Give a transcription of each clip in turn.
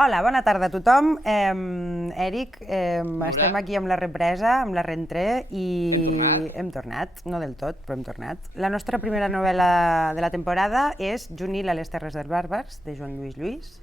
Hola, bona tarda a tothom. Eric, estem aquí amb la represa, amb la rentrée i hem tornat, no del tot, però hem tornat. La nostra primera novel·la de la temporada és Juvenil a les Terres dels Bàrbars, de Joan Lluís Lluís,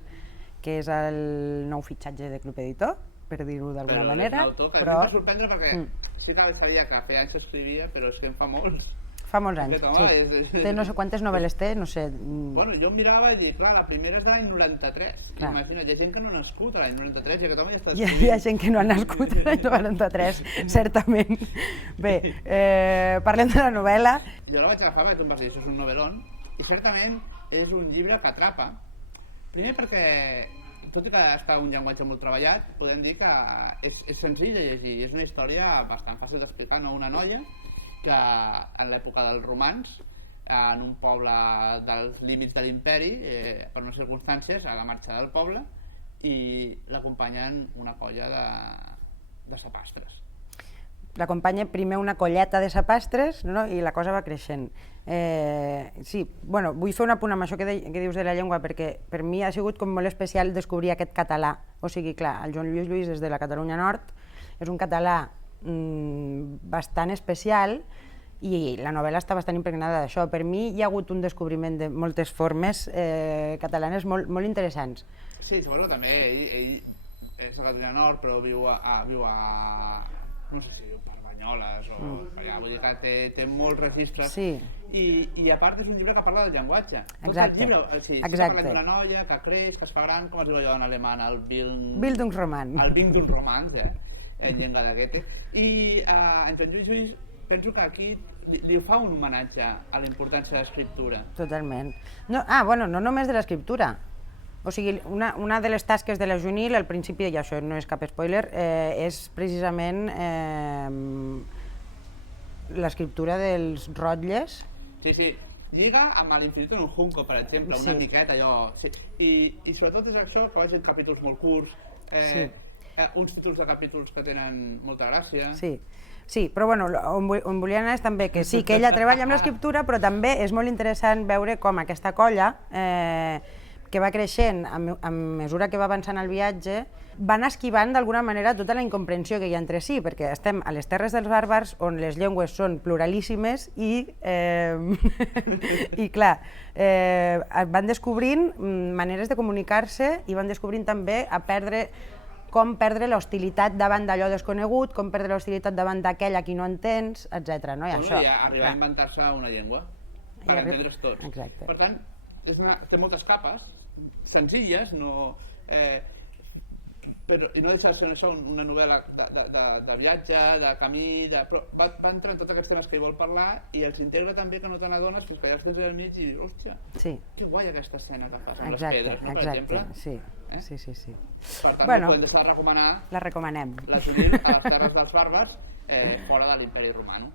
que és el nou fitxatge de Club Editor, per dir-ho d'alguna manera. Però em va sorprendre perquè sí que sabia que feia anys que escrivia, però és que en fa molts. Fa molts anys, sí. Té no sé quantes novel·les té, no sé. Bueno, jo em mirava i dic, clar, la primera és de l'any 93. Imagina't, hi ha gent que no ha nascut a l'any 93 i aquest home ja està escrivint. Hi ha gent que no ha nascut a l'any 93, certament. Bé, parlem de la novel·la. Jo la vaig agafar perquè tu em vas dir, això és un novel·lón, i certament és un llibre que atrapa. Primer perquè, tot i que està un llenguatge molt treballat, podem dir que és senzill de llegir. És una història bastant fàcil d'explicar, no? Una noia que en l'època dels romans, en un poble dels límits de l'imperi, per unes circumstàncies, ha de marxar del poble i l'acompanyen una colla de sapastres. L'acompanya primer una colleta de sapastres, no? I la cosa va creixent. Sí, bueno, vull fer un apunt amb això que dius de la llengua, perquè per mi ha sigut com molt especial descobrir aquest català. O sigui, clar, el Joan Lluís Lluís és de la Catalunya Nord, és un català bastant especial i la novel·la està bastant impregnada d'això. Per mi hi ha hagut un descobriment de moltes formes catalanes molt interessants. Sí, suposo que també ell és de Catalunya Nord, però viu a no sé si viu per Banyoles o allà, vull dir que té molts registres. Sí. I a part és un llibre que parla del llenguatge. Exacte. Parlem d'una noia que creix, que es fa gran, com es diu allò en alemany, el Bildungsroman. El Bildungsroman, en llengua de Goethe. I en Joan Lluís Lluís penso que aquí li fa un homenatge a la importància de l'escriptura. Totalment. Bueno, no només de l'escriptura. O sigui, una de les tasques de la Juvenil, al principi, i això no és cap spoiler, és precisament l'escriptura dels rotlles. Sí. Lliga amb l'Infinito en un Junco, per exemple, una miqueta allò. I sobretot és això, que vagin capítols molt curts, uns títols de capítols que tenen molta gràcia. Sí, però bueno, on volia anar és també que sí, que ella treballa amb l'escriptura, però també és molt interessant veure com aquesta colla, que va creixent a mesura que va avançant el viatge, van esquivant d'alguna manera tota la incomprensió que hi ha entre si, perquè estem a les terres dels bàrbars on les llengües són pluralíssimes i clar, van descobrint maneres de comunicar-se i van descobrint també com perdre l'hostilitat davant d'allò desconegut, com perdre l'hostilitat davant d'aquell a qui no entens, etc. I arribar a inventar-se una llengua per entendre's tots. Exacte. Per tant, té moltes capes, senzilles, i no deixa de ser això una novel·la de viatge, de camí, però va entrar en tots aquests temes que hi vol parlar i els integra també que no te n'adones fins que ja els tens allà al mig i dius, hòstia, que guai aquesta escena que fas amb les pedres, no, per exemple. Sí. Per tant, podem deixar de recomanar la recomanem. La Juvenil a les Terres dels Bàrbars, fora de l'Imperi Romano.